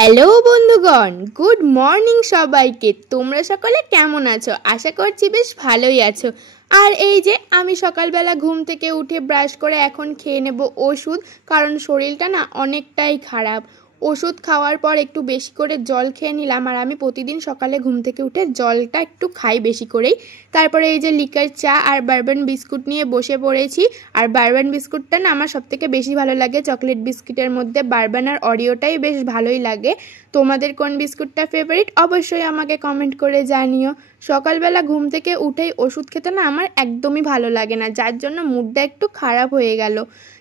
Hello বন্ধুগণ, good morning সবাইকে। তোমরা সকলে কেমন আছো? আশা করছি বেশ ভালোই আছো। আর এই যে আমি সকালবেলা ঘুম থেকে উঠে ব্রাশ করে এখন খেয়ে নেব ওষুধ, কারণ শরীরটা না অনেকটাই খারাপ। ওষুধ খাওয়ার পর একটু বেশি করে জল খেয়ে নিলাম, আর আমি প্রতিদিন সকালে ঘুম থেকে উঠে জলটা একটু খাই বেশি করেই। তারপরে এই যে লিকার চা আর বারবান বিস্কুট নিয়ে বসে পড়েছি। আর বারবান বিস্কুটটা না আমার সবথেকে বেশি ভালো লাগে। চকলেট বিস্কুটের মধ্যে বারবান আর অরিওটাই বেশ ভালোই লাগে। তোমাদের কোন বিস্কুটটা ফেভারিট অবশ্যই আমাকে কমেন্ট করে জানিও। সকালবেলা ঘুম থেকে উঠেই ওষুধ খেতে না আমার একদমই ভালো লাগে না, যার জন্য মুডটা একটু খারাপ হয়ে গেল।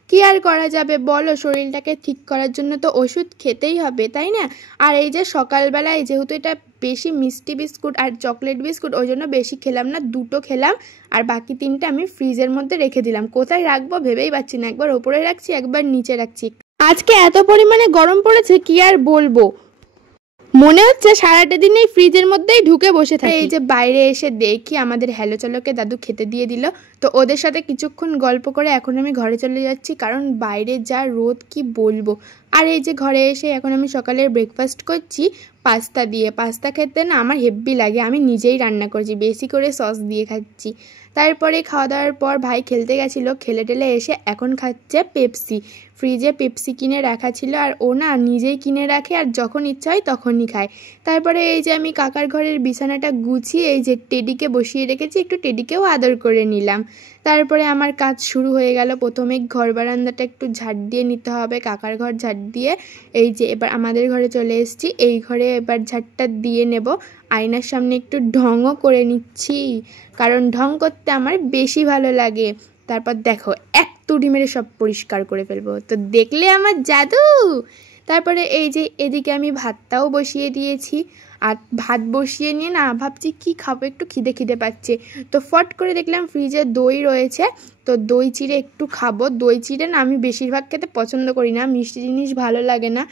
কি আর করা যাবে বলো, শরীরটাকে ঠিক করার জন্য তো ওষুধ খেতেই হবে, তাই না? আর এই যে সকালবেলায় যেহেতু এটা বেশি মিষ্টি বিস্কুট আর চকলেট বিস্কুট, ওই জন্য বেশি খেলাম না, দুটো খেলাম। আর বাকি তিনটে আমি ফ্রিজের মধ্যে রেখে দিলাম। কোথায় রাখবো ভেবেই পাচ্ছি না, একবার ওপরে রাখছি একবার নিচে রাখছি। আজকে এত পরিমাণে গরম পড়েছে কি আর বলবো, মনে হচ্ছে সারাটা দিন এই ফ্রিজের মধ্যেই ঢুকে বসে থাকে। এই যে বাইরে এসে দেখি আমাদের হ্যালো চলোকে দাদু খেতে দিয়ে দিল, তো ওদের সাথে কিছুক্ষণ গল্প করে এখন আমি ঘরে চলে যাচ্ছি, কারণ বাইরে যা রোদ কি বলবো। আর এই যে ঘরে এসে এখন আমি সকালের ব্রেকফাস্ট করছি পাস্তা দিয়ে। পাস্তা খেতে না আমার হেব্বি লাগে, আমি নিজেই রান্না করছি, বেশি করে সস দিয়ে খাচ্ছি। তারপরে খাওয়া দাওয়ার পর ভাই খেলতে গেছিলো, খেলে টেলে এসে এখন খাচ্ছে পেপসি। ফ্রিজে পেপসি কিনে রাখা ছিল, আর ও না নিজেই কিনে রাখে আর যখন ইচ্ছা হয় তখনই খায়। তারপরে এই যে আমি কাকার ঘরের বিছানাটা গুছিয়ে এই যে টেডিকে বসিয়ে রেখেছি, একটু টেডিকেও আদর করে নিলাম। তারপরে আমার কাজ শুরু হয়ে গেল। প্রথমে ঘর বারান্দাটা একটু ঝাড় দিয়ে নিতে হবে, কাকার ঘর ঝাড় দিয়ে এই যে এবার আমাদের ঘরে চলে এসেছি। এই ঘরে এবার ঝাড়টা দিয়ে নেব। আয়নার সামনে একটু ঢংও করে নিচ্ছি, কারণ ঢং করতে আমার বেশি ভালো লাগে। তারপর দেখো এক তুড়ি মেরে সব পরিষ্কার করে ফেলবো, তো দেখলে আমার জাদু। তারপরে এই যে এদিকে আমি ভাতটাও বসিয়ে দিয়েছি। আর ভাত বসিয়ে নিয়ে না ভাবছি কি খাবো, একটু খিদে খিদে পাচ্ছে। তো ফট করে দেখলাম ফ্রিজে দই রয়েছে, তো দই চিড়ে একটু খাবো। দই চিড়ে না আমি বেশিরভাগ খেতে পছন্দ করি না, মিষ্টি জিনিস ভালো লাগে না,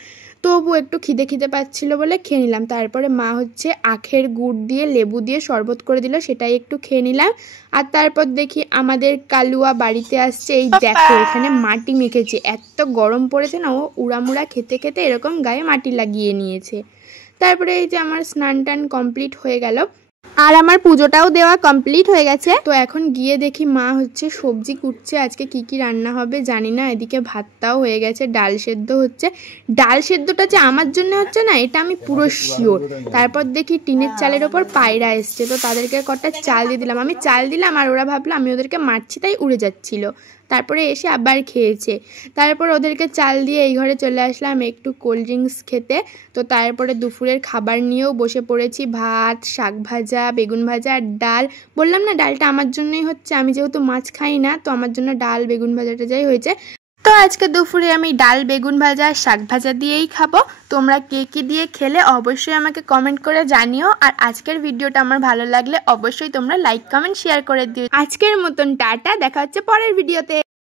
তবু একটু খিদে খিদে পাচ্ছিলো বলে খেয়ে নিলাম। তারপরে মা হচ্ছে আখের গুড় দিয়ে লেবু দিয়ে শরবত করে দিল, সেটাই একটু খেয়ে নিলাম। আর তারপর দেখি আমাদের কালুয়া বাড়িতে আসছে। এই দেখো এখানে মাটি মেখেছে, এত গরম পড়েছে না, ও উড়ামুড়া খেতে খেতে এরকম গায়ে মাটি লাগিয়ে নিয়েছে। তারপরে এই যে আমার স্নান টান কমপ্লিট হয়ে গেল, আর আমার পুজোটাও দেওয়া কমপ্লিট হয়ে গেছে। তো এখন গিয়ে দেখি মা হচ্ছে সবজি কুটছে, আজকে কি কি রান্না হবে জানি না। এদিকে ভাতটাও হয়ে গেছে, ডাল সেদ্ধ হচ্ছে। ডাল সেদ্ধটা যে আমার জন্য হচ্ছে না এটা আমি পুরো শিওর। তারপর দেখি টিনের চালের ওপর পায়রা এসছে, তো তাদেরকে কটা চাল দিয়ে দিলাম। আমি চাল দিলাম আর ওরা ভাবলো আমি ওদেরকে মারছি, তাই উড়ে যাচ্ছিল। তারপরে এসে আবার খেয়েছে। তারপর ওদেরকে চাল দিয়ে এই ঘরে চলে আসলাম একটু কোল্ড ড্রিঙ্কস খেতে। তো তারপরে দুপুরের খাবার নিয়েও বসে পড়েছি, ভাত, শাক ভাজা, বেগুন ভাজা আর ডাল। বললাম না ডালটা আমার জন্যই হচ্ছে, আমি যেহেতু মাছ খাই না, তো আমার জন্য ডাল বেগুন ভাজাটা যাই হয়েছে। তো আজকে দুপুরে আমি ডাল বেগুন ভাজা আর শাক ভাজা দিয়েই খাবো। তোমরা কে কী দিয়ে খেলে অবশ্যই আমাকে কমেন্ট করে জানিও। আর আজকের ভিডিওটা আমার ভালো লাগলে অবশ্যই তোমরা লাইক কমেন্ট শেয়ার করে দিও। আজকের মতন টাটা, দেখা হচ্ছে পরের ভিডিওতে।